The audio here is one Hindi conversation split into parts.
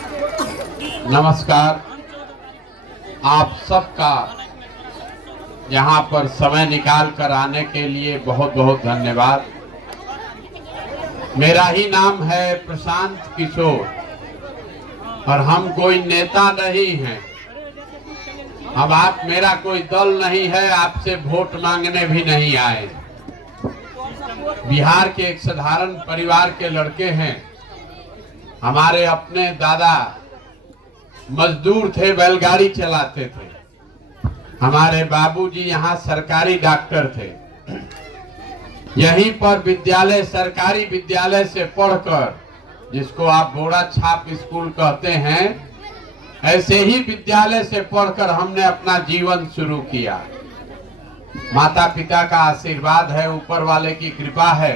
नमस्कार। आप सबका यहाँ पर समय निकाल कर आने के लिए बहुत बहुत धन्यवाद। मेरा ही नाम है प्रशांत किशोर और हम कोई नेता नहीं हैं। अब आप मेरा कोई दल नहीं है, आपसे वोट मांगने भी नहीं आए। बिहार के एक साधारण परिवार के लड़के हैं। हमारे अपने दादा मजदूर थे, बैलगाड़ी चलाते थे। हमारे बाबूजी यहाँ सरकारी डॉक्टर थे। यहीं पर विद्यालय, सरकारी विद्यालय से पढ़कर, जिसको आप बोरा छाप स्कूल कहते हैं, ऐसे ही विद्यालय से पढ़कर हमने अपना जीवन शुरू किया। माता पिता का आशीर्वाद है, ऊपर वाले की कृपा है,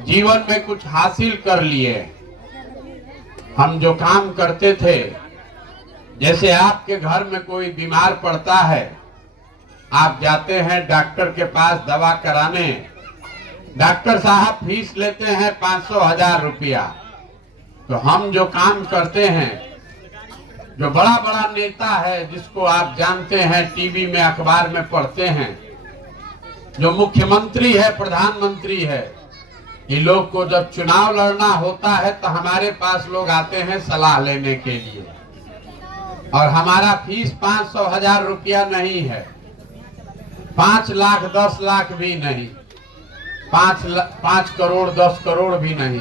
जीवन में कुछ हासिल कर लिए। हम जो काम करते थे, जैसे आपके घर में कोई बीमार पड़ता है, आप जाते हैं डॉक्टर के पास दवा कराने, डॉक्टर साहब फीस लेते हैं 500-1000 रुपया। तो हम जो काम करते हैं, जो बड़ा बड़ा नेता है जिसको आप जानते हैं, टीवी में अखबार में पढ़ते हैं, जो मुख्यमंत्री है, प्रधानमंत्री है, ये लोग को जब चुनाव लड़ना होता है तो हमारे पास लोग आते हैं सलाह लेने के लिए। और हमारा फीस 500-1000 रुपया नहीं है, 5 लाख 10 लाख भी नहीं, 5 करोड़ 10 करोड़ भी नहीं।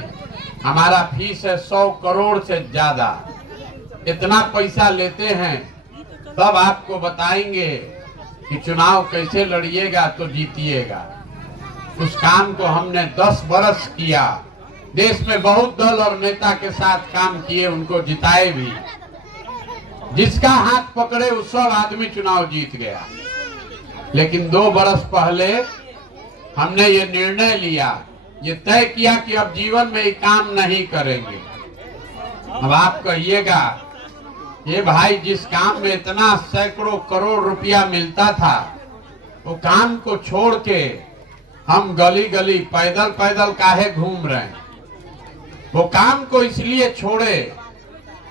हमारा फीस है 100 करोड़ से ज्यादा। इतना पैसा लेते हैं, तब आपको बताएंगे कि चुनाव कैसे लड़िएगा तो जीतिएगा। उस काम को हमने 10 बरस किया। देश में बहुत दल और नेता के साथ काम किए, उनको जिताए भी। जिसका हाथ पकड़े उस सब आदमी चुनाव जीत गया। लेकिन 2 बरस पहले हमने ये निर्णय लिया, ये तय किया कि अब जीवन में ये काम नहीं करेंगे। अब आप कहिएगा, ये भाई जिस काम में इतना सैकड़ों करोड़ रुपया मिलता था, वो काम को छोड़ के हम गली गली पैदल पैदल काहे घूम रहे हैं? वो काम को इसलिए छोड़े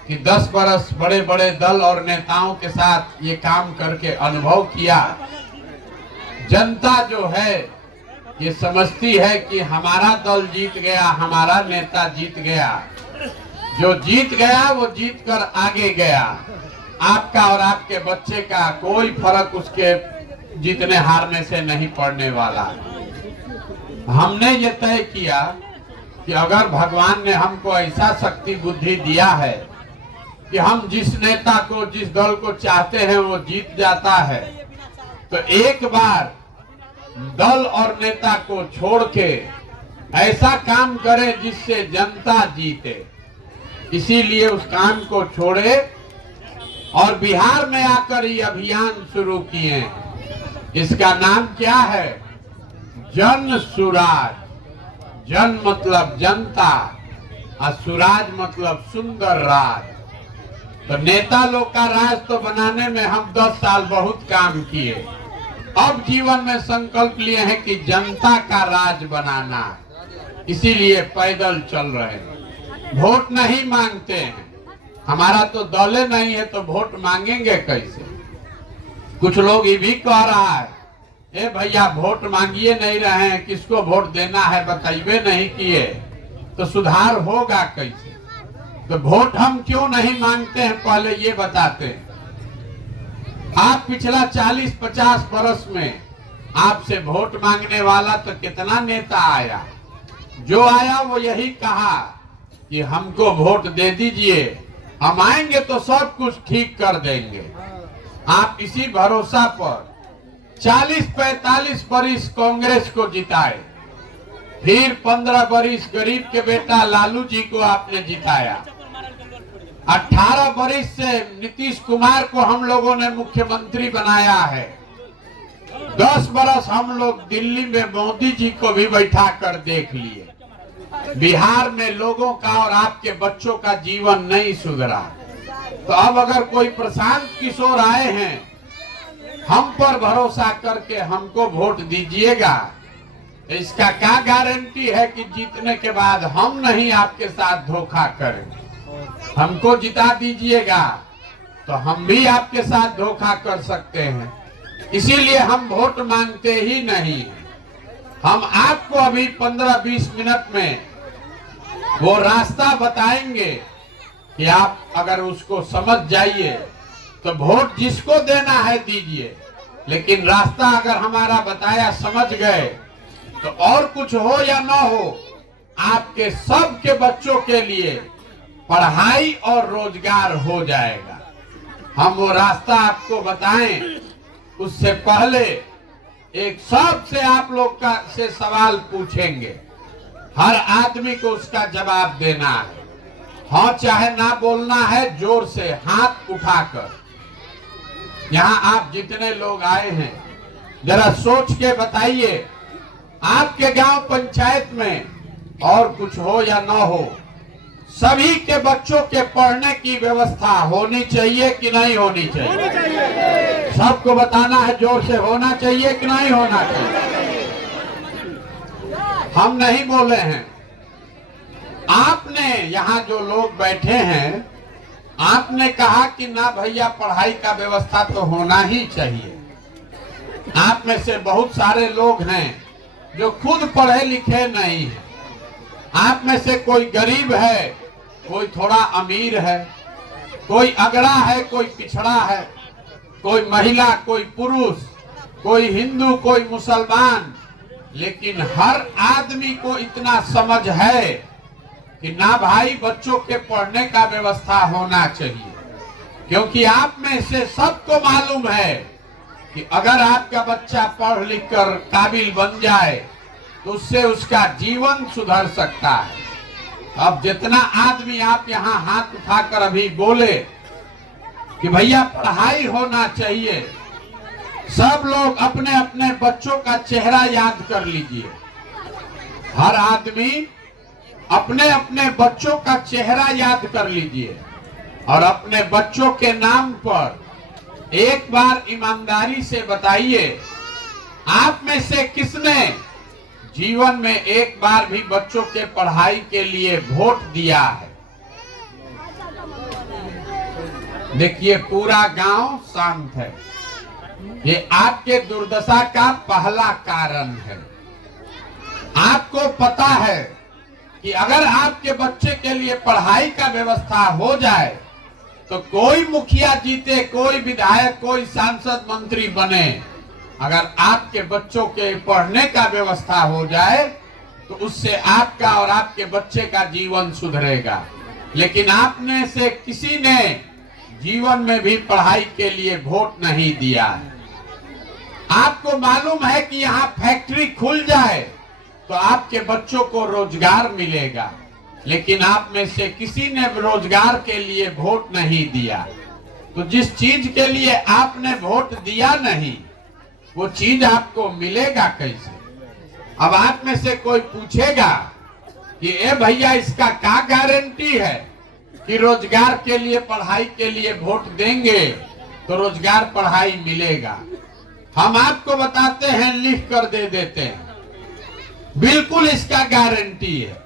कि 10 बरस बड़े बड़े दल और नेताओं के साथ ये काम करके अनुभव किया। जनता जो है ये समझती है कि हमारा दल जीत गया, हमारा नेता जीत गया। जो जीत गया वो जीत कर आगे गया। आपका और आपके बच्चे का कोई फर्क उसके जीतने हारने से नहीं पड़ने वाला। हमने ये तय किया कि अगर भगवान ने हमको ऐसा शक्ति बुद्धि दिया है कि हम जिस नेता को, जिस दल को चाहते हैं वो जीत जाता है, तो एक बार दल और नेता को छोड़ के ऐसा काम करे जिससे जनता जीते। इसीलिए उस काम को छोड़े और बिहार में आकर ये अभियान शुरू किए। इसका नाम क्या है? जन सुराज। जन मतलब जनता और सुराज मतलब सुंदर राज। तो नेता लोग का राज तो बनाने में हम 10 साल बहुत काम किए। अब जीवन में संकल्प लिए हैं कि जनता का राज बनाना, इसीलिए पैदल चल रहे हैं। वोट नहीं मांगते हैं, हमारा तो दौले नहीं है तो वोट मांगेंगे कैसे? कुछ लोग ये भी कह रहा है, ए भैया वोट मांगिए नहीं रहे हैं, किसको वोट देना है बताइए नहीं किए तो सुधार होगा कैसे? तो वोट हम क्यों नहीं मांगते हैं, पहले ये बताते हैं। आप पिछला 40-50 बरस में आपसे वोट मांगने वाला तो कितना नेता आया? जो आया वो यही कहा कि हमको वोट दे दीजिए, हम आएंगे तो सब कुछ ठीक कर देंगे। आप इसी भरोसा पर 40-45 बरिस कांग्रेस को जिताए, फिर 15 बरिस गरीब के बेटा लालू जी को आपने जिताया। 18 बरिस से नीतीश कुमार को हम लोगों ने मुख्यमंत्री बनाया है। 10 बरस हम लोग दिल्ली में मोदी जी को भी बैठा कर देख लिए। बिहार में लोगों का और आपके बच्चों का जीवन नहीं सुधरा। तो अब अगर कोई प्रशांत किशोर आए हैं, हम पर भरोसा करके हमको वोट दीजिएगा, इसका क्या गारंटी है कि जीतने के बाद हम नहीं आपके साथ धोखा करें? हमको जिता दीजिएगा तो हम भी आपके साथ धोखा कर सकते हैं, इसीलिए हम वोट मांगते ही नहीं। हम आपको अभी 15-20 मिनट में वो रास्ता बताएंगे कि आप अगर उसको समझ जाइए तो वोट जिसको देना है दीजिए, लेकिन रास्ता अगर हमारा बताया समझ गए तो और कुछ हो या ना हो, आपके सबके बच्चों के लिए पढ़ाई और रोजगार हो जाएगा। हम वो रास्ता आपको बताएं, उससे पहले एक सबसे आप लोग का से सवाल पूछेंगे, हर आदमी को उसका जवाब देना है। हाँ चाहे ना बोलना है, जोर से हाथ उठाकर। यहाँ आप जितने लोग आए हैं जरा सोच के बताइए, आपके गांव पंचायत में और कुछ हो या ना हो, सभी के बच्चों के पढ़ने की व्यवस्था होनी चाहिए कि नहीं होनी चाहिए? सबको बताना है जोर से, होना चाहिए कि नहीं होना चाहिए? हम नहीं बोले हैं। आपने यहाँ जो लोग बैठे हैं, आपने कहा कि ना भैया पढ़ाई का व्यवस्था तो होना ही चाहिए। आप में से बहुत सारे लोग हैं जो खुद पढ़े लिखे नहीं हैं। आप में से कोई गरीब है, कोई थोड़ा अमीर है, कोई अगड़ा है, कोई पिछड़ा है, कोई महिला, कोई पुरुष, कोई हिंदू, कोई मुसलमान, लेकिन हर आदमी को इतना समझ है कि ना भाई बच्चों के पढ़ने का व्यवस्था होना चाहिए। क्योंकि आप में से सबको मालूम है कि अगर आपका बच्चा पढ़ लिख कर काबिल बन जाए तो उससे उसका जीवन सुधर सकता है। अब जितना आदमी आप यहाँ हाथ उठाकर अभी बोले कि भैया पढ़ाई होना चाहिए, सब लोग अपने अपने बच्चों का चेहरा याद कर लीजिए। हर आदमी अपने अपने बच्चों का चेहरा याद कर लीजिए और अपने बच्चों के नाम पर एक बार ईमानदारी से बताइए, आप में से किसने जीवन में एक बार भी बच्चों के पढ़ाई के लिए वोट दिया है? देखिए पूरा गांव शांत है। ये आपके दुर्दशा का पहला कारण है। आपको पता है कि अगर आपके बच्चे के लिए पढ़ाई का व्यवस्था हो जाए तो कोई मुखिया जीते, कोई विधायक, कोई सांसद, मंत्री बने, अगर आपके बच्चों के पढ़ने का व्यवस्था हो जाए तो उससे आपका और आपके बच्चे का जीवन सुधरेगा। लेकिन आपने से किसी ने जीवन में भी पढ़ाई के लिए वोट नहीं दिया है। आपको मालूम है कि यहाँ फैक्ट्री खुल जाए तो आपके बच्चों को रोजगार मिलेगा, लेकिन आप में से किसी ने रोजगार के लिए वोट नहीं दिया। तो जिस चीज के लिए आपने वोट दिया नहीं, वो चीज आपको मिलेगा कैसे? अब आप में से कोई पूछेगा कि ए भैया इसका क्या गारंटी है कि रोजगार के लिए, पढ़ाई के लिए वोट देंगे तो रोजगार पढ़ाई मिलेगा? हम आपको बताते हैं, लिख कर दे देते हैं, बिल्कुल इसका गारंटी है।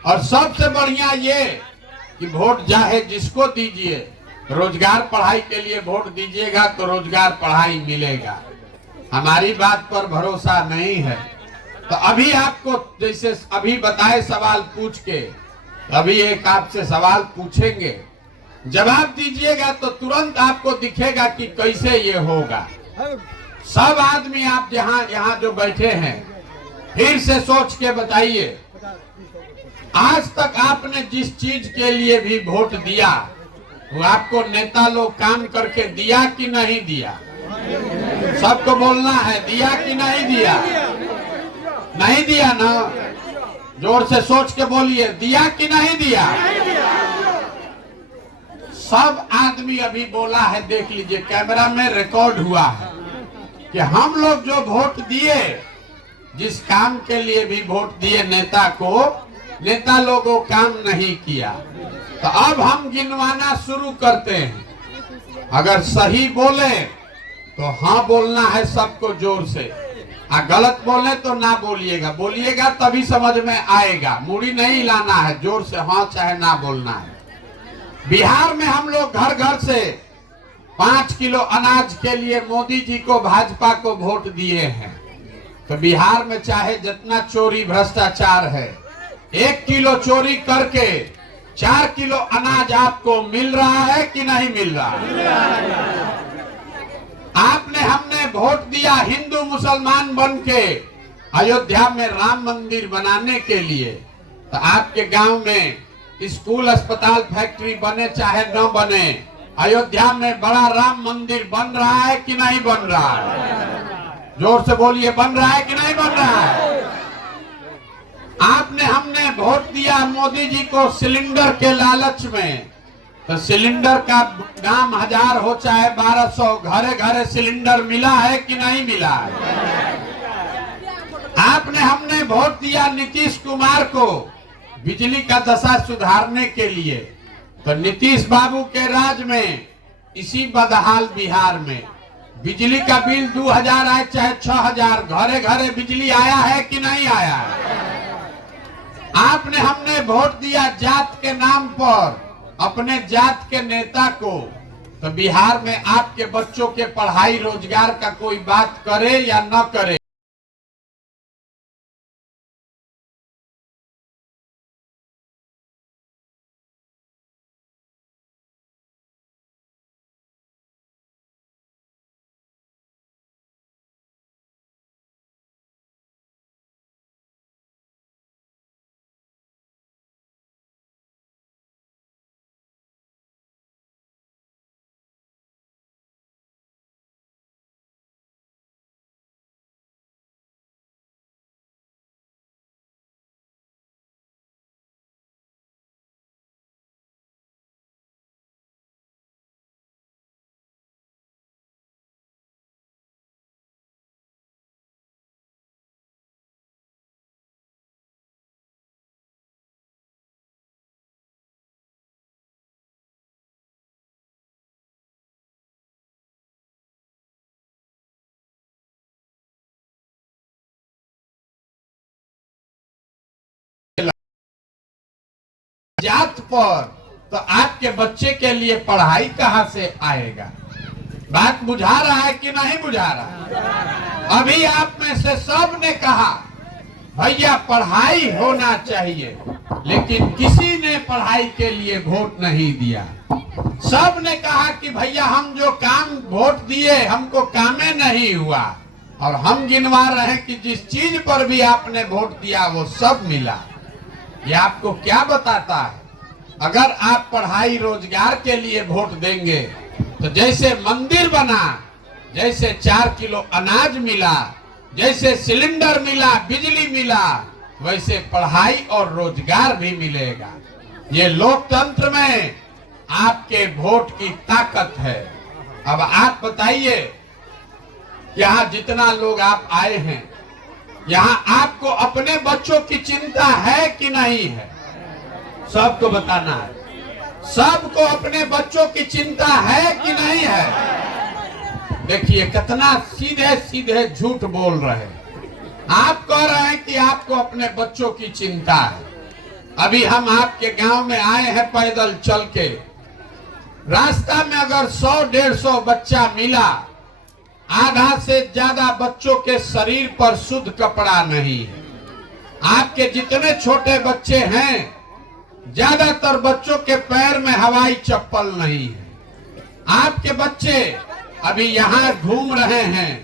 और सबसे बढ़िया ये कि वोट चाहे जिसको दीजिए, रोजगार पढ़ाई के लिए वोट दीजिएगा तो रोजगार पढ़ाई मिलेगा। हमारी बात पर भरोसा नहीं है तो अभी आपको जैसे अभी बताए सवाल पूछ के, अभी एक आपसे सवाल पूछेंगे, जवाब दीजिएगा तो तुरंत आपको दिखेगा कि कैसे ये होगा। सब आदमी आप यहाँ जो बैठे हैं, फिर से सोच के बताइए, आज तक आपने जिस चीज के लिए भी वोट दिया वो आपको नेता लोग काम करके दिया कि नहीं दिया? सबको बोलना है, दिया कि नहीं दिया? नहीं दिया ना? जोर से सोच के बोलिए, दिया कि नहीं दिया? सब आदमी अभी बोला है, देख लीजिए कैमरा में रिकॉर्ड हुआ है कि हम लोग जो वोट दिए, जिस काम के लिए भी वोट दिए नेता को, नेता लोगों काम नहीं किया। तो अब हम गिनवाना शुरू करते हैं। अगर सही बोले तो हाँ बोलना है सबको जोर से, और गलत बोले तो ना बोलिएगा। बोलिएगा तभी समझ में आएगा, मुड़ी नहीं हिलाना है, जोर से हाँ चाहे ना बोलना है। बिहार में हम लोग घर घर से 5 किलो अनाज के लिए मोदी जी को, भाजपा को वोट दिए हैं। तो बिहार में चाहे जितना चोरी भ्रष्टाचार है, 1 किलो चोरी करके 4 किलो अनाज आपको मिल रहा है कि नहीं मिल रहा है? आपने, हमने वोट दिया हिंदू मुसलमान बन के अयोध्या में राम मंदिर बनाने के लिए। तो आपके गांव में स्कूल, अस्पताल, फैक्ट्री बने चाहे न बने, अयोध्या में बड़ा राम मंदिर बन रहा है कि नहीं बन रहा है? जोर से बोलिए, बन रहा है कि नहीं बन रहा है? आपने, हमने वोट दिया मोदी जी को सिलेंडर के लालच में। तो सिलेंडर का दाम 1000 हो चाहे 1200, घरे घरे सिलेंडर मिला है कि नहीं मिला है? आपने, हमने वोट दिया नीतीश कुमार को बिजली का दशा सुधारने के लिए। तो नीतीश बाबू के राज में इसी बदहाल बिहार में बिजली का बिल 2000 आए चाहे 6000, घरे घरे बिजली आया है कि नहीं आया है? आपने, हमने वोट दिया जात के नाम पर अपने जात के नेता को। तो बिहार में आपके बच्चों के पढ़ाई रोजगार का कोई बात करे या न करे, जात पर। तो आपके बच्चे के लिए पढ़ाई कहां से आएगा? बात बुझा रहा है कि नहीं बुझा रहा? अभी आप में से सब ने कहा भैया पढ़ाई होना चाहिए, लेकिन किसी ने पढ़ाई के लिए वोट नहीं दिया। सब ने कहा कि भैया हम जो काम वोट दिए हमको कामे नहीं हुआ। और हम गिनवा रहे हैं कि जिस चीज पर भी आपने वोट दिया वो सब मिला। ये आपको क्या बताता है? अगर आप पढ़ाई रोजगार के लिए वोट देंगे तो जैसे मंदिर बना, जैसे 4 किलो अनाज मिला, जैसे सिलेंडर मिला, बिजली मिला, वैसे पढ़ाई और रोजगार भी मिलेगा। ये लोकतंत्र में आपके वोट की ताकत है। अब आप बताइए, यहाँ जितना लोग आप आए हैं, यहाँ आपको अपने बच्चों की चिंता है कि नहीं है? सबको बताना है। सबको अपने बच्चों की चिंता है कि नहीं है? देखिए कितना सीधे सीधे झूठ बोल रहे हैं। आप कह रहे हैं कि आपको अपने बच्चों की चिंता है। अभी हम आपके गांव में आए हैं पैदल चल के। रास्ता में अगर 100-150 बच्चा मिला, आधा से ज्यादा बच्चों के शरीर पर शुद्ध कपड़ा नहीं है। आपके जितने छोटे बच्चे हैं, ज्यादातर बच्चों के पैर में हवाई चप्पल नहीं है। आपके बच्चे अभी यहाँ घूम रहे हैं,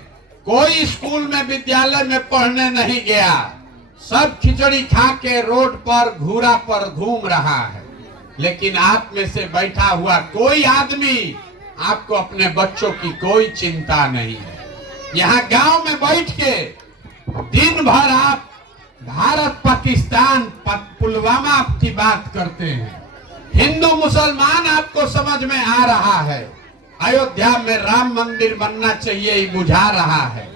कोई स्कूल में, विद्यालय में पढ़ने नहीं गया, सब खिचड़ी खा के रोड पर, घूरा पर घूम रहा है। लेकिन आप में से बैठा हुआ कोई आदमी, आपको अपने बच्चों की कोई चिंता नहीं है। यहाँ गांव में बैठ के दिन भर आप भारत पाकिस्तान पुलवामा की बात करते हैं। हिंदू मुसलमान आपको समझ में आ रहा है। अयोध्या में राम मंदिर बनना चाहिए ये बुझा रहा है।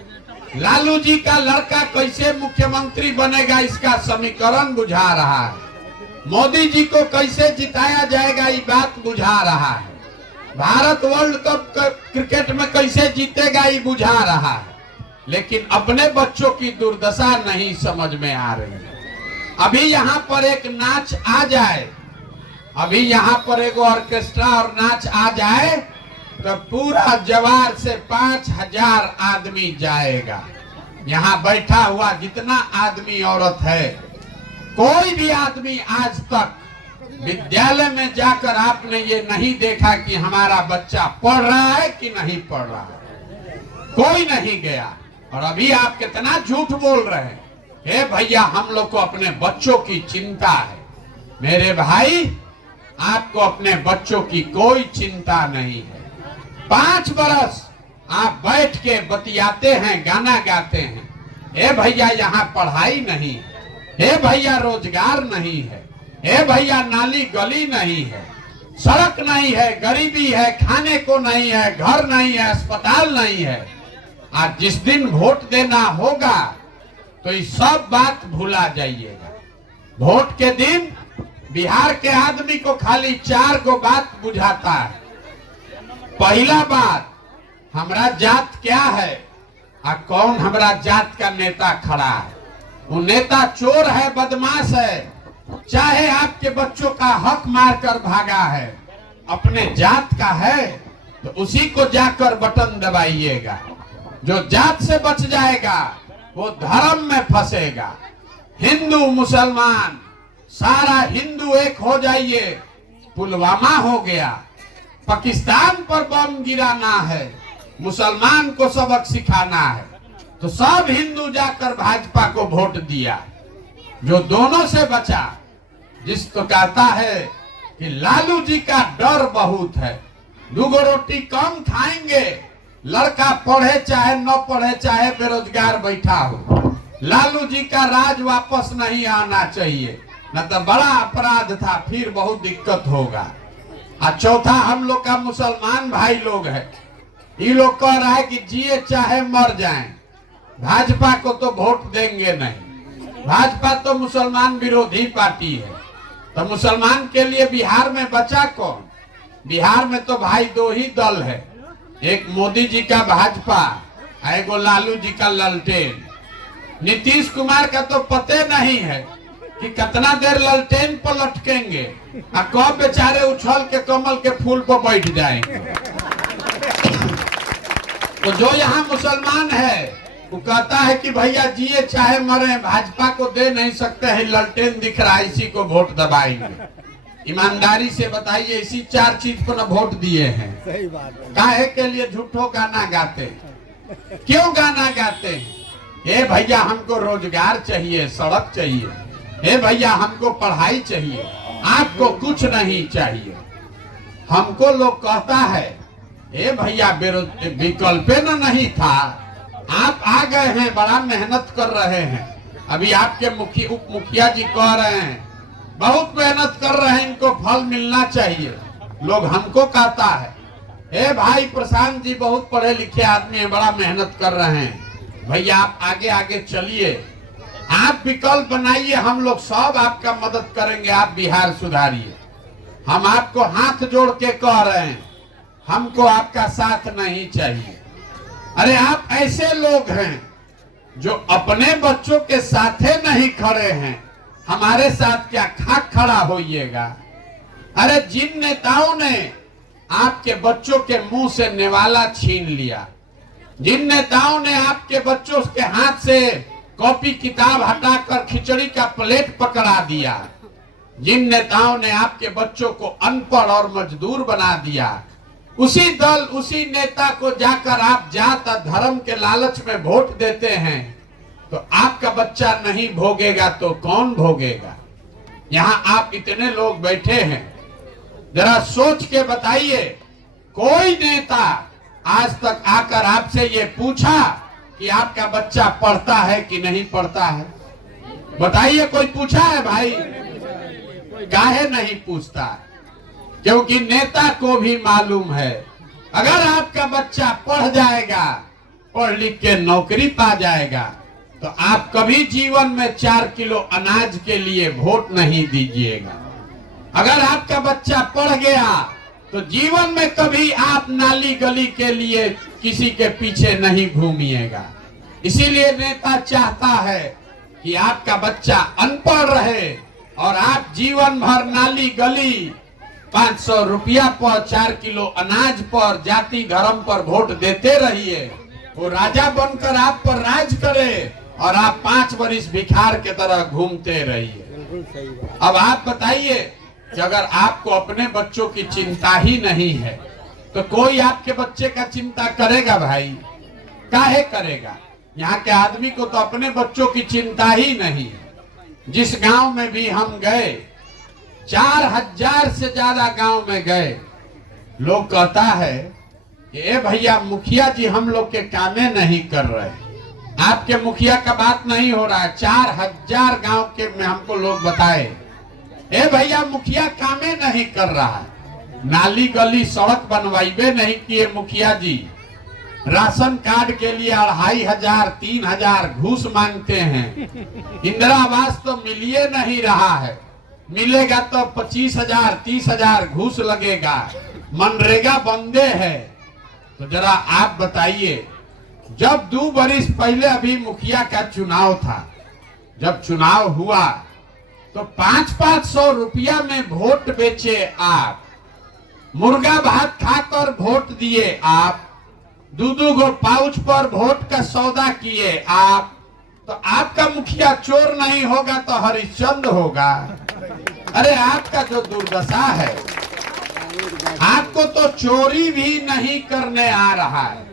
लालू जी का लड़का कैसे मुख्यमंत्री बनेगा इसका समीकरण बुझा रहा है। मोदी जी को कैसे जिताया जाएगा ये बात बुझा रहा है। भारत वर्ल्ड कप क्रिकेट में कैसे जीतेगा ये बुझा रहा है। लेकिन अपने बच्चों की दुर्दशा नहीं समझ में आ रही है। अभी यहाँ पर एक नाच आ जाए, अभी यहाँ पर एक ऑर्केस्ट्रा और नाच आ जाए तो पूरा जवार से 5000 आदमी जाएगा। यहाँ बैठा हुआ जितना आदमी औरत है, कोई भी आदमी आज तक विद्यालय में जाकर आपने ये नहीं देखा कि हमारा बच्चा पढ़ रहा है कि नहीं पढ़ रहा है, कोई नहीं गया। और अभी आप कितना झूठ बोल रहे हैं। हे भैया, हम लोग को अपने बच्चों की चिंता है। मेरे भाई, आपको अपने बच्चों की कोई चिंता नहीं है। 5 बरस आप बैठ के बतियाते हैं, गाना गाते हैं। हे भैया, यहाँ पढ़ाई नहीं है। हे भैया, रोजगार नहीं है। हे भैया, नाली गली नहीं है, सड़क नहीं है, गरीबी है, खाने को नहीं है, घर नहीं है, अस्पताल नहीं है। आज जिस दिन वोट देना होगा तो ये सब बात भुला जाइएगा। वोट के दिन बिहार के आदमी को खाली 4 गो बात बुझाता है। पहला बात, हमारा जात क्या है और कौन हमारा जात का नेता खड़ा है। वो नेता चोर है, बदमाश है, चाहे आपके बच्चों का हक मारकर भागा है। अपने जात का है तो उसी को जाकर बटन दबाइएगा। जो जात से बच जाएगा वो धर्म में फंसेगा। हिंदू मुसलमान सारा हिंदू एक हो जाइए। पुलवामा हो गया, पाकिस्तान पर बम गिराना है, मुसलमान को सबक सिखाना है, तो सब हिंदू जाकर भाजपा को वोट दिया। जो दोनों से बचा, जिसको कहता है कि लालू जी का डर बहुत है, 2 गो रोटी कम खाएंगे, लड़का पढ़े चाहे न पढ़े, चाहे बेरोजगार बैठा हो, लालू जी का राज वापस नहीं आना चाहिए, न तो बड़ा अपराध था, फिर बहुत दिक्कत होगा। और चौथा, हम लोग का मुसलमान भाई लोग है, ये लोग कह रहा है कि जिए चाहे मर जाएं, भाजपा को तो वोट देंगे नहीं। भाजपा तो मुसलमान विरोधी पार्टी है। तो मुसलमान के लिए बिहार में बचा कौन? बिहार में तो भाई 2 ही दल है, एक मोदी जी का भाजपा, एगो लालू जी का ललटेन। नीतीश कुमार का तो पते नहीं है कि कितना देर ललटेन पर लटकेंगे और कब बेचारे उछल के कमल के फूल पर बैठ जाएंगे। तो जो यहाँ मुसलमान है वो कहता है कि भैया जिए चाहे मरे, भाजपा को दे नहीं सकते हैं, ललटेन दिख रहा है, इसी को वोट दबाएंगे। ईमानदारी से बताइए, इसी 4 चीज को न वोट दिए हैं। सही बात है। काहे के लिए झूठो गाना गाते हैं? क्यों गाना गाते हैं? हे भैया, हमको रोजगार चाहिए, सड़क चाहिए। हे भैया, हमको पढ़ाई चाहिए, आपको कुछ नहीं चाहिए। हमको लोग कहता है, हे भैया, विकल्प न नहीं था, आप आ गए हैं, बड़ा मेहनत कर रहे हैं। अभी आपके उप मुखिया जी कह रहे हैं बहुत मेहनत कर रहे हैं, इनको फल मिलना चाहिए। लोग हमको कहता है, हे भाई प्रशांत जी बहुत पढ़े लिखे आदमी हैं, बड़ा मेहनत कर रहे हैं। भैया आप आगे आगे चलिए, आप विकल्प बनाइए, हम लोग सब आपका मदद करेंगे, आप बिहार सुधारिए। हम आपको हाथ जोड़ के कह रहे हैं, हमको आपका साथ नहीं चाहिए। अरे आप ऐसे लोग हैं जो अपने बच्चों के साथे नहीं खड़े हैं, हमारे साथ क्या खाक खड़ा होइएगा। अरे जिन नेताओं ने आपके बच्चों के मुंह से निवाला छीन लिया, जिन नेताओं ने आपके बच्चों के हाथ से कॉपी किताब हटाकर खिचड़ी का प्लेट पकड़ा दिया, जिन नेताओं ने आपके बच्चों को अनपढ़ और मजदूर बना दिया, उसी दल उसी नेता को जाकर आप जात और धर्म के लालच में वोट देते हैं, तो आपका बच्चा नहीं भोगेगा तो कौन भोगेगा? यहाँ आप इतने लोग बैठे हैं, जरा सोच के बताइए, कोई नेता आज तक आकर आपसे ये पूछा कि आपका बच्चा पढ़ता है कि नहीं पढ़ता है? बताइए, कोई पूछा है भाई? काहे नहीं पूछता? क्योंकि नेता को भी मालूम है, अगर आपका बच्चा पढ़ जाएगा, पढ़ लिख के नौकरी पा जाएगा, तो आप कभी जीवन में 4 किलो अनाज के लिए वोट नहीं दीजिएगा। अगर आपका बच्चा पढ़ गया तो जीवन में कभी आप नाली गली के लिए किसी के पीछे नहीं घूमिएगा। इसीलिए नेता चाहता है कि आपका बच्चा अनपढ़ रहे और आप जीवन भर नाली गली 500 रुपया पर, 4 किलो अनाज पर, जाति धर्म पर वोट देते रहिए। वो राजा बनकर आप पर राज करे और आप 5 वर्ष भिखार के तरह घूमते रहिए। अब आप बताइए कि अगर आपको अपने बच्चों की चिंता ही नहीं है तो कोई आपके बच्चे का चिंता करेगा भाई? काहे करेगा? यहाँ के आदमी को तो अपने बच्चों की चिंता ही नहीं है। जिस गांव में भी हम गए, 4000 से ज्यादा गांव में गए, लोग कहता है कि ए भैया मुखिया जी हम लोग के कामे नहीं कर रहे। आपके मुखिया का बात नहीं हो रहा है, 4000 गांव के में हमको लोग बताए, ए भैया मुखिया कामे नहीं कर रहा है, नाली गली सड़क बनवाइबे नहीं किए मुखिया जी, राशन कार्ड के लिए 2500 3000 घूस मांगते हैं, इंदिरा आवास तो मिलिए नहीं रहा है, मिलेगा तो 25,000 30,000 घूस लगेगा, मनरेगा बंदे है। तो जरा आप बताइए, जब 2 वर्ष पहले अभी मुखिया का चुनाव था, जब चुनाव हुआ तो 500 रुपया में वोट बेचे आप, मुर्गा भात खाकर वोट दिए आप, 2 गो पाउच पर वोट का सौदा किए आप, तो आपका मुखिया चोर नहीं होगा तो हरिश्चंद्र होगा। अरे आपका जो दुर्दशा है, आपको तो चोरी भी नहीं करने आ रहा है,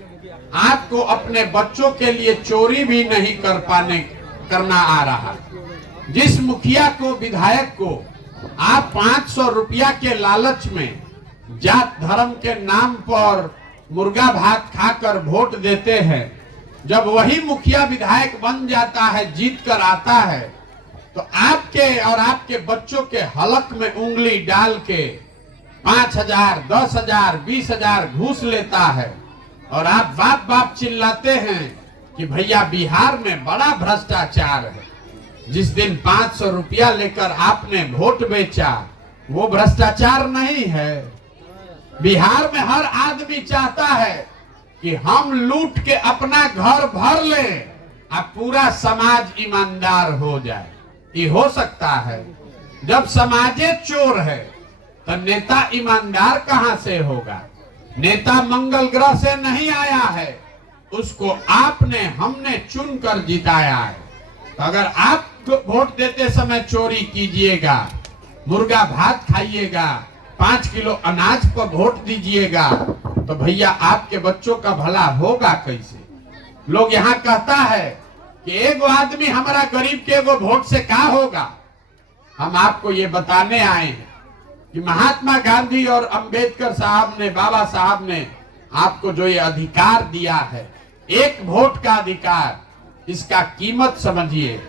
आपको अपने बच्चों के लिए चोरी भी नहीं करना आ रहा। जिस मुखिया को, विधायक को आप 500 रुपया के लालच में जात धर्म के नाम पर मुर्गा भात खाकर वोट देते हैं, जब वही मुखिया विधायक बन जाता है, जीत कर आता है, तो आपके और आपके बच्चों के हलक में उंगली डाल के 5000 10,000 20,000 घूस लेता है और आप बाप बाप चिल्लाते हैं कि भैया बिहार में बड़ा भ्रष्टाचार है। जिस दिन 500 रुपया लेकर आपने वोट बेचा वो भ्रष्टाचार नहीं है। बिहार में हर आदमी चाहता है कि हम लूट के अपना घर भर लें और पूरा समाज ईमानदार हो जाए। ये हो सकता है? जब समाजे चोर है तो नेता ईमानदार कहां से होगा? नेता मंगल ग्रह से नहीं आया है, उसको आपने हमने चुनकर जिताया है। तो अगर आप वोट देते समय चोरी कीजिएगा, मुर्गा भात खाइएगा, 5 किलो अनाज पर वोट दीजिएगा, तो भैया आपके बच्चों का भला होगा कैसे? लोग यहाँ कहता है कि एगो आदमी हमारा गरीब के एगो वोट से क्या होगा। हम आपको ये बताने आए हैं कि महात्मा गांधी और अंबेडकर साहब ने, बाबा साहब ने आपको जो ये अधिकार दिया है, 1 वोट का अधिकार, इसका कीमत समझिए।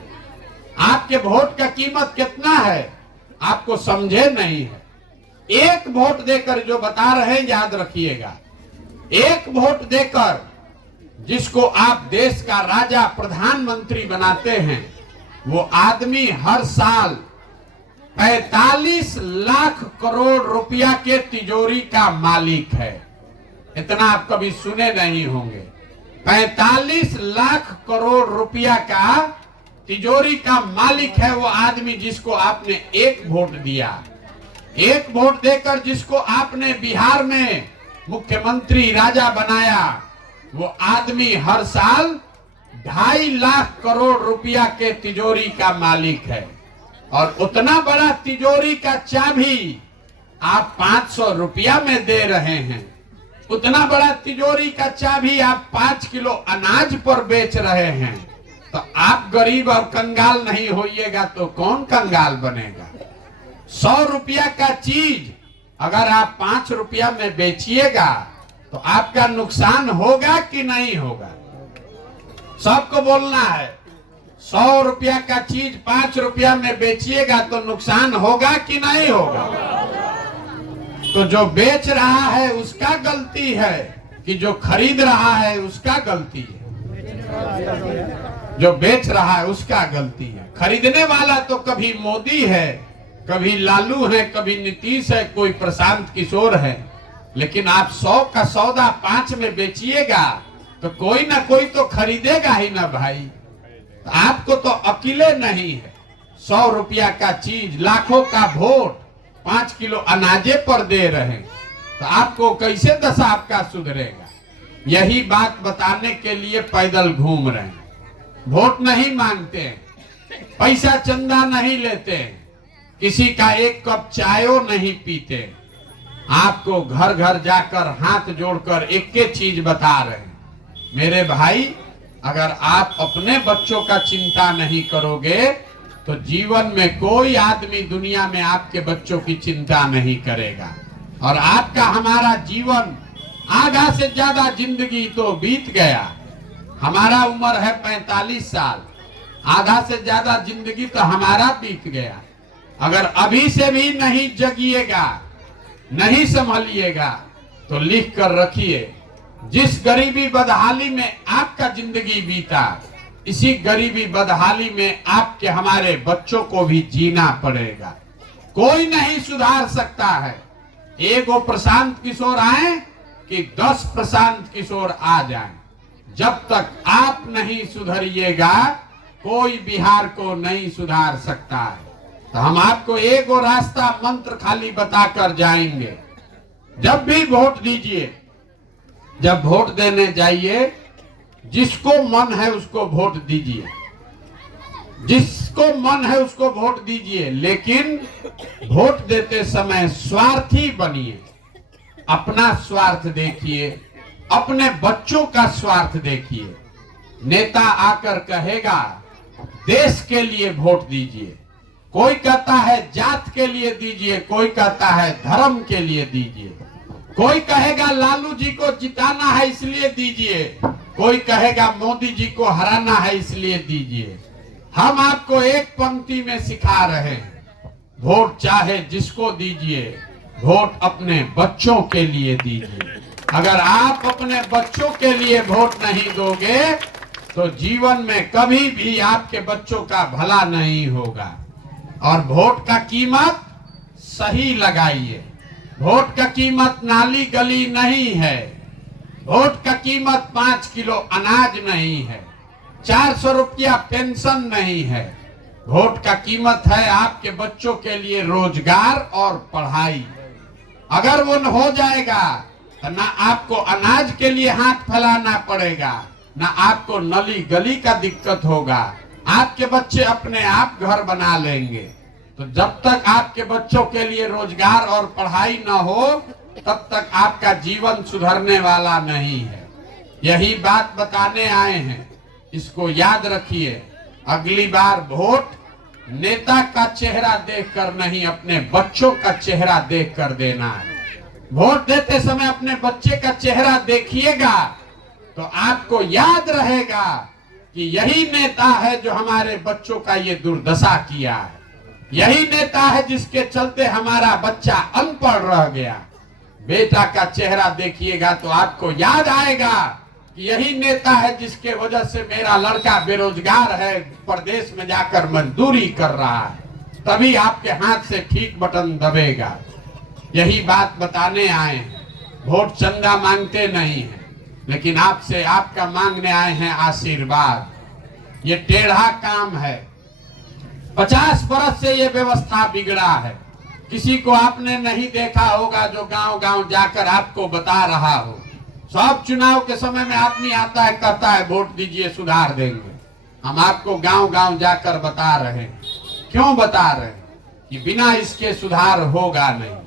आपके वोट का कीमत कितना है आपको समझे नहीं है। 1 वोट देकर, जो बता रहे हैं याद रखिएगा, 1 वोट देकर जिसको आप देश का राजा प्रधानमंत्री बनाते हैं, वो आदमी हर साल 45 लाख करोड़ रुपया के तिजोरी का मालिक है। इतना आप कभी सुने नहीं होंगे। 45 लाख करोड़ रुपया का तिजोरी का मालिक है वो आदमी जिसको आपने 1 वोट दिया। 1 वोट देकर जिसको आपने बिहार में मुख्यमंत्री राजा बनाया, वो आदमी हर साल 2.5 लाख करोड़ रुपया के तिजोरी का मालिक है। और उतना बड़ा तिजोरी का चाबी आप 500 रुपया में दे रहे हैं। उतना बड़ा तिजोरी का चाबी आप 5 किलो अनाज पर बेच रहे हैं। तो आप गरीब और कंगाल नहीं होइएगा तो कौन कंगाल बनेगा? 100 रुपया का चीज अगर आप 5 रुपया में बेचिएगा तो आपका नुकसान होगा कि नहीं होगा? सबको बोलना है। 100 रुपया का चीज 5 रुपया में बेचिएगा तो नुकसान होगा कि नहीं होगा? तो जो बेच रहा है उसका गलती है कि जो खरीद रहा है उसका गलती है? जो बेच रहा है उसका गलती है। खरीदने वाला तो कभी मोदी है, कभी लालू है, कभी नीतीश है, कोई प्रशांत किशोर है। लेकिन आप 100 का सौदा 5 में बेचिएगा तो कोई ना कोई तो खरीदेगा ही ना भाई। आपको तो अकेले नहीं है। 100 रुपया का चीज, लाखों का वोट 5 किलो अनाजे पर दे रहे हैं, तो आपको कैसे दशा आपका सुधरेगा? यही बात बताने के लिए पैदल घूम रहे हैं। वोट नहीं मांगते हैं, पैसा चंदा नहीं लेते हैं, किसी का एक कप चायो नहीं पीते। आपको घर घर जाकर हाथ जोड़कर एक एक चीज बता रहे हैं, मेरे भाई, अगर आप अपने बच्चों का चिंता नहीं करोगे तो जीवन में कोई आदमी दुनिया में आपके बच्चों की चिंता नहीं करेगा। और आपका हमारा जीवन आधा से ज्यादा जिंदगी तो बीत गया। हमारा उम्र है 45 साल, आधा से ज्यादा जिंदगी तो हमारा बीत गया। अगर अभी से भी नहीं जगिएगा, नहीं संभलिएगा, तो लिख कर रखिए, जिस गरीबी बदहाली में आपका जिंदगी बीता, इसी गरीबी बदहाली में आपके हमारे बच्चों को भी जीना पड़ेगा। कोई नहीं सुधार सकता है। एक वो प्रशांत किशोर आए कि 10 प्रशांत किशोर आ जाएं। जब तक आप नहीं सुधरिएगा, कोई बिहार को नहीं सुधार सकता है। तो हम आपको एक और रास्ता मंत्र खाली बताकर जाएंगे। जब भी वोट दीजिए, जब वोट देने जाइए, जिसको मन है उसको वोट दीजिए, जिसको मन है उसको वोट दीजिए, लेकिन वोट देते समय स्वार्थी बनिए। अपना स्वार्थ देखिए, अपने बच्चों का स्वार्थ देखिए। नेता आकर कहेगा देश के लिए वोट दीजिए, कोई कहता है जात के लिए दीजिए, कोई कहता है धर्म के लिए दीजिए, कोई कहेगा लालू जी को जिताना है इसलिए दीजिए, कोई कहेगा मोदी जी को हराना है इसलिए दीजिए। हम आपको एक पंक्ति में सिखा रहे हैं, वोट चाहे जिसको दीजिए, वोट अपने बच्चों के लिए दीजिए। अगर आप अपने बच्चों के लिए वोट नहीं दोगे तो जीवन में कभी भी आपके बच्चों का भला नहीं होगा। और वोट का कीमत सही लगाइए। वोट का कीमत नाली गली नहीं है, वोट का कीमत 5 किलो अनाज नहीं है, 400 रुपया पेंशन नहीं है। वोट का कीमत है आपके बच्चों के लिए रोजगार और पढ़ाई। अगर वो न हो जाएगा तो ना आपको अनाज के लिए हाथ फैलाना पड़ेगा, ना आपको नली गली का दिक्कत होगा, आपके बच्चे अपने आप घर बना लेंगे। तो जब तक आपके बच्चों के लिए रोजगार और पढ़ाई न हो, तब तक आपका जीवन सुधरने वाला नहीं है। यही बात बताने आए हैं, इसको याद रखिए। अगली बार वोट नेता का चेहरा देखकर नहीं, अपने बच्चों का चेहरा देखकर देना है। वोट देते समय अपने बच्चे का चेहरा देखिएगा तो आपको याद रहेगा कि यही नेता है जो हमारे बच्चों का ये दुर्दशा किया है, यही नेता है जिसके चलते हमारा बच्चा अनपढ़ रह गया। बेटा का चेहरा देखिएगा तो आपको याद आएगा कि यही नेता है जिसके वजह से मेरा लड़का बेरोजगार है, प्रदेश में जाकर मजदूरी कर रहा है। तभी आपके हाथ से ठीक बटन दबेगा। यही बात बताने आए हैं। वोट चंदा मांगते नहीं है, लेकिन आपसे आपका मांगने आए हैं आशीर्वाद। ये टेढ़ा काम है, 50 बरस से ये व्यवस्था बिगड़ा है। किसी को आपने नहीं देखा होगा जो गांव गांव जाकर आपको बता रहा हो। सब चुनाव के समय में आदमी आता है, कहता है वोट दीजिए सुधार देंगे। हम आपको गांव गांव जाकर बता रहे हैं। क्यों बता रहे हैं? कि बिना इसके सुधार होगा नहीं।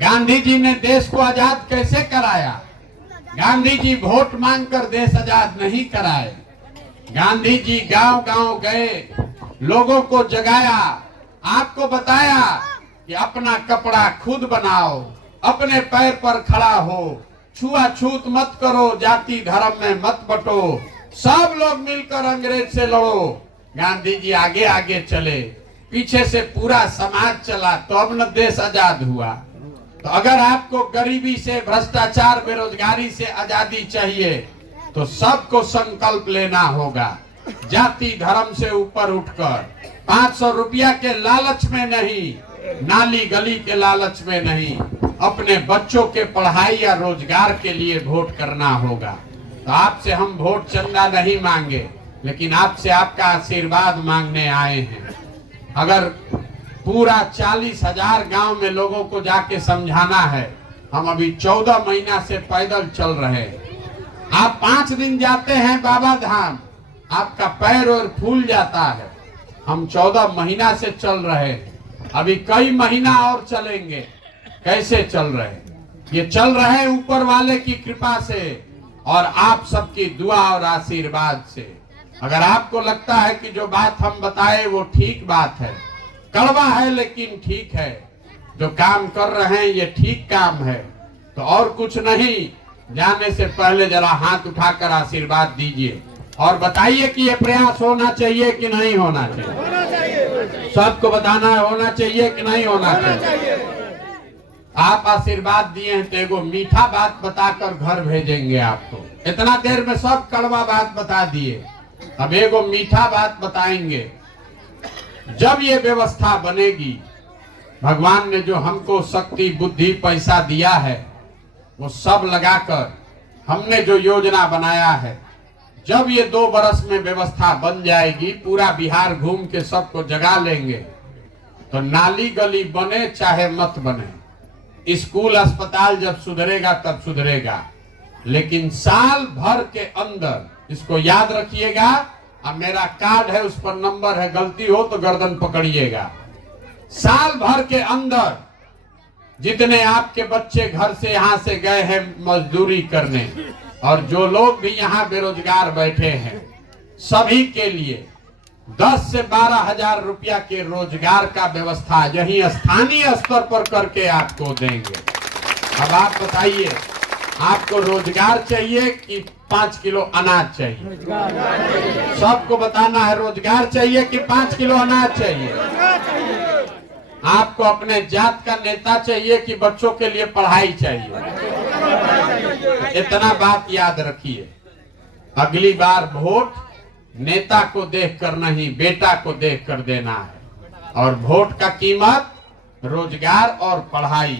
गांधी जी ने देश को आजाद कैसे कराया? गांधी जी वोट मांगकर देश आजाद नहीं कराए। गांधी जी गांव गांव गए, लोगों को जगाया, आपको बताया कि अपना कपड़ा खुद बनाओ, अपने पैर पर खड़ा हो, छुआछूत मत करो, जाति धर्म में मत बटो, सब लोग मिलकर अंग्रेज से लड़ो। गांधी जी आगे आगे चले, पीछे से पूरा समाज चला, तो अब न देश आजाद हुआ। तो अगर आपको गरीबी से, भ्रष्टाचार, बेरोजगारी से आजादी चाहिए तो सबको संकल्प लेना होगा। जाति धर्म से ऊपर उठकर 500 रुपया के लालच में नहीं, नाली गली के लालच में नहीं, अपने बच्चों के पढ़ाई या रोजगार के लिए वोट करना होगा। तो आपसे हम वोट चंदा नहीं मांगे, लेकिन आपसे आपका आशीर्वाद मांगने आए हैं। अगर पूरा 40,000 गांव में लोगों को जाके समझाना है। हम अभी 14 महीना से पैदल चल रहे हैं। आप 5 दिन जाते हैं बाबा धाम, आपका पैर और फूल जाता है। हम 14 महीना से चल रहे हैं, अभी कई महीना और चलेंगे। कैसे चल रहे हैं? ये चल रहे हैं ऊपर वाले की कृपा से और आप सबकी दुआ और आशीर्वाद से। अगर आपको लगता है कि जो बात हम बताए वो ठीक बात है, कड़वा है लेकिन ठीक है, जो काम कर रहे हैं ये ठीक काम है, तो और कुछ नहीं, जाने से पहले जरा हाथ उठाकर आशीर्वाद दीजिए और बताइए कि ये प्रयास होना चाहिए कि नहीं होना चाहिए। सबको बताना है होना चाहिए कि नहीं होना चाहिए। आप आशीर्वाद दिए हैं तो एगो मीठा बात बताकर घर भेजेंगे आपको। इतना देर में सब कड़वा बात बता दिए, अब एगो मीठा बात बताएंगे। जब ये व्यवस्था बनेगी, भगवान ने जो हमको शक्ति बुद्धि पैसा दिया है वो सब लगाकर हमने जो योजना बनाया है, जब ये 2 बरस में व्यवस्था बन जाएगी, पूरा बिहार घूम के सबको जगा लेंगे, तो नाली गली बने चाहे मत बने, स्कूल अस्पताल जब सुधरेगा तब सुधरेगा, लेकिन साल भर के अंदर, इसको याद रखिएगा, अब मेरा कार्ड है उस पर नंबर है, गलती हो तो गर्दन पकड़िएगा। साल भर के अंदर जितने आपके बच्चे घर से यहाँ से गए हैं मजदूरी करने, और जो लोग भी यहाँ बेरोजगार बैठे हैं, सभी के लिए 10 से 12 हजार रुपया के रोजगार का व्यवस्था यही स्थानीय स्तर पर करके आपको देंगे। अब आप बताइए, आपको रोजगार चाहिए कि 5 किलो अनाज चाहिए? सबको बताना है, रोजगार चाहिए कि 5 किलो अनाज चाहिए? आपको अपने जात का नेता चाहिए कि बच्चों के लिए पढ़ाई चाहिए? इतना बात याद रखिए, अगली बार वोट नेता को देखकर नहीं, बेटा को देखकर देना है। और वोट का कीमत रोजगार और पढ़ाई,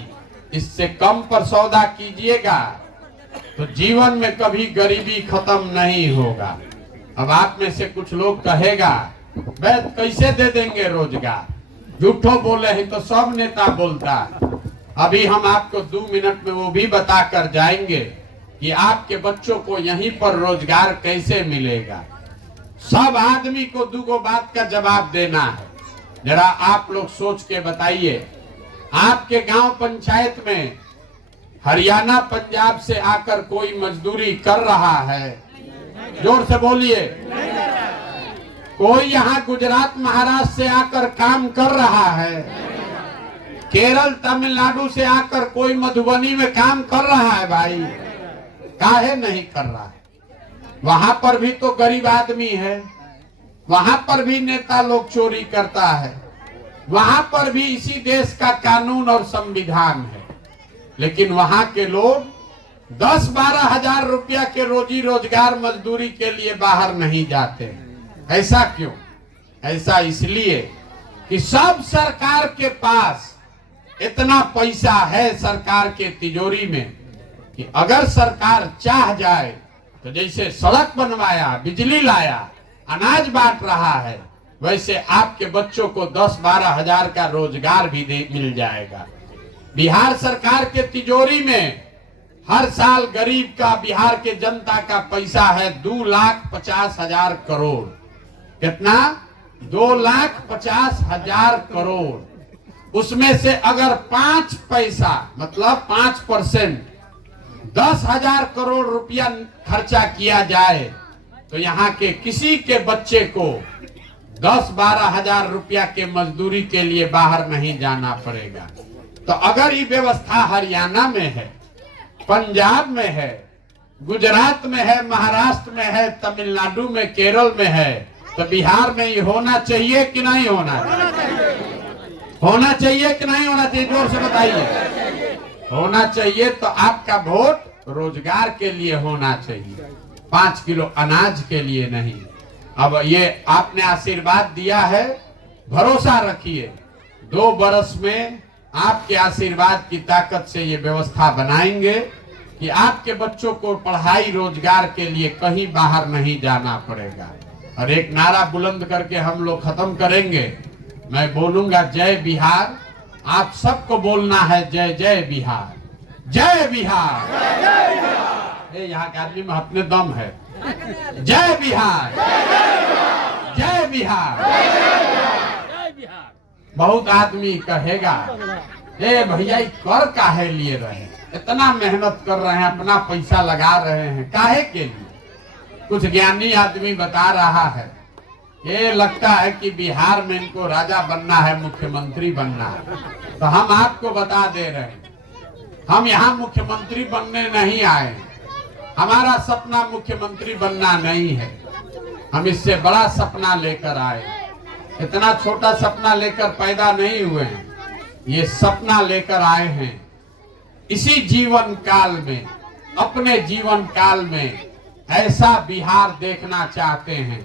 इससे कम पर सौदा कीजिएगा तो जीवन में कभी गरीबी खत्म नहीं होगा। अब आप में से कुछ लोग कहेगा, वैद कैसे दे देंगे रोजगार? झूठो बोले हैं तो सब नेता बोलता है। अभी हम आपको 2 मिनट में वो भी बताकर जाएंगे कि आपके बच्चों को यहीं पर रोजगार कैसे मिलेगा। सब आदमी को 2 बात का जवाब देना है। जरा आप लोग सोच के बताइए, आपके गांव पंचायत में हरियाणा पंजाब से आकर कोई मजदूरी कर रहा है? जोर से बोलिए। कोई यहाँ गुजरात महाराष्ट्र से आकर काम कर रहा है? केरल तमिलनाडु से आकर कोई मधुबनी में काम कर रहा है? भाई काहे नहीं कर रहा है? वहां पर भी तो गरीब आदमी है, वहां पर भी नेता लोग चोरी करता है, वहां पर भी इसी देश का कानून और संविधान है, लेकिन वहां के लोग 10-12 हजार रुपया के रोजी रोजगार मजदूरी के लिए बाहर नहीं जाते। ऐसा क्यों? ऐसा इसलिए कि सब सरकार के पास इतना पैसा है सरकार के तिजोरी में कि अगर सरकार चाह जाए तो जैसे सड़क बनवाया, बिजली लाया, अनाज बांट रहा है, वैसे आपके बच्चों को 10-12 हजार का रोजगार भी मिल जाएगा। बिहार सरकार के तिजोरी में हर साल गरीब का, बिहार के जनता का पैसा है 2,50,000 करोड़। कितना? 2,50,000 करोड़। उसमें से अगर 5 पैसा मतलब 5% 10,000 करोड़ रुपया खर्चा किया जाए तो यहाँ के किसी के बच्चे को 10-12 हजार रुपया के मजदूरी के लिए बाहर नहीं जाना पड़ेगा। तो अगर ये व्यवस्था हरियाणा में है, पंजाब में है, गुजरात में है, महाराष्ट्र में है, तमिलनाडु में, केरल में है, तो बिहार में ये होना चाहिए कि नहीं होना चाहिए? होना चाहिए कि नहीं होना चाहिए? जोर से बताइए। होना चाहिए। तो आपका वोट रोजगार के लिए होना चाहिए, 5 किलो अनाज के लिए नहीं। अब ये आपने आशीर्वाद दिया है, भरोसा रखिए 2 बरस में आपके आशीर्वाद की ताकत से ये व्यवस्था बनाएंगे कि आपके बच्चों को पढ़ाई रोजगार के लिए कहीं बाहर नहीं जाना पड़ेगा। और एक नारा बुलंद करके हम लोग खत्म करेंगे, मैं बोलूंगा जय बिहार, आप सबको बोलना है जय जय बिहार, जय बिहार। ये यहाँ के आदमी में अपने दम है। जय बिहार, जय बिहार। बहुत आदमी कहेगा ए भैया कर काहे लिए रहे, इतना मेहनत कर रहे हैं, अपना पैसा लगा रहे हैं, काहे के लिए? कुछ ज्ञानी आदमी बता रहा है, ये लगता है कि बिहार में इनको राजा बनना है, मुख्यमंत्री बनना है। तो हम आपको बता दे रहे हैं, हम यहाँ मुख्यमंत्री बनने नहीं आए, हमारा सपना मुख्यमंत्री बनना नहीं है, हम इससे बड़ा सपना लेकर आए। इतना छोटा सपना लेकर पैदा नहीं हुए हैं, ये सपना लेकर आए हैं। इसी जीवन काल में, अपने जीवन काल में ऐसा बिहार देखना चाहते हैं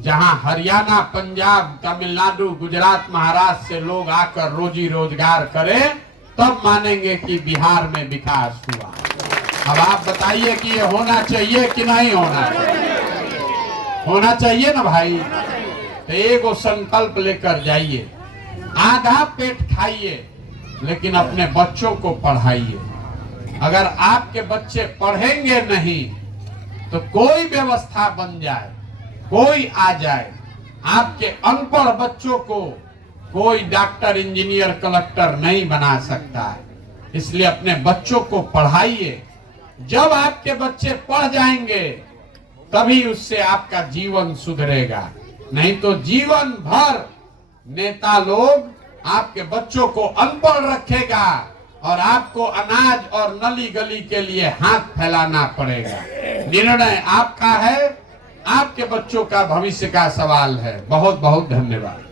जहां हरियाणा, पंजाब, तमिलनाडु, गुजरात, महाराष्ट्र से लोग आकर रोजी रोजगार करें, तब मानेंगे कि बिहार में विकास हुआ। अब आप बताइए कि ये होना चाहिए कि नहीं होना चाहिए? होना चाहिए ना भाई। तो एगो संकल्प लेकर जाइए, आधा पेट खाइए लेकिन अपने बच्चों को पढ़ाइए। अगर आपके बच्चे पढ़ेंगे नहीं तो कोई व्यवस्था बन जाए, कोई आ जाए, आपके अनपढ़ बच्चों को कोई डॉक्टर, इंजीनियर, कलेक्टर नहीं बना सकता है। इसलिए अपने बच्चों को पढ़ाइए। जब आपके बच्चे पढ़ जाएंगे तभी उससे आपका जीवन सुधरेगा, नहीं तो जीवन भर नेता लोग आपके बच्चों को अनपढ़ रखेगा और आपको अनाज और नली गली के लिए हाथ फैलाना पड़ेगा। निर्णय आपका है, आपके बच्चों का भविष्य का सवाल है। बहुत बहुत धन्यवाद।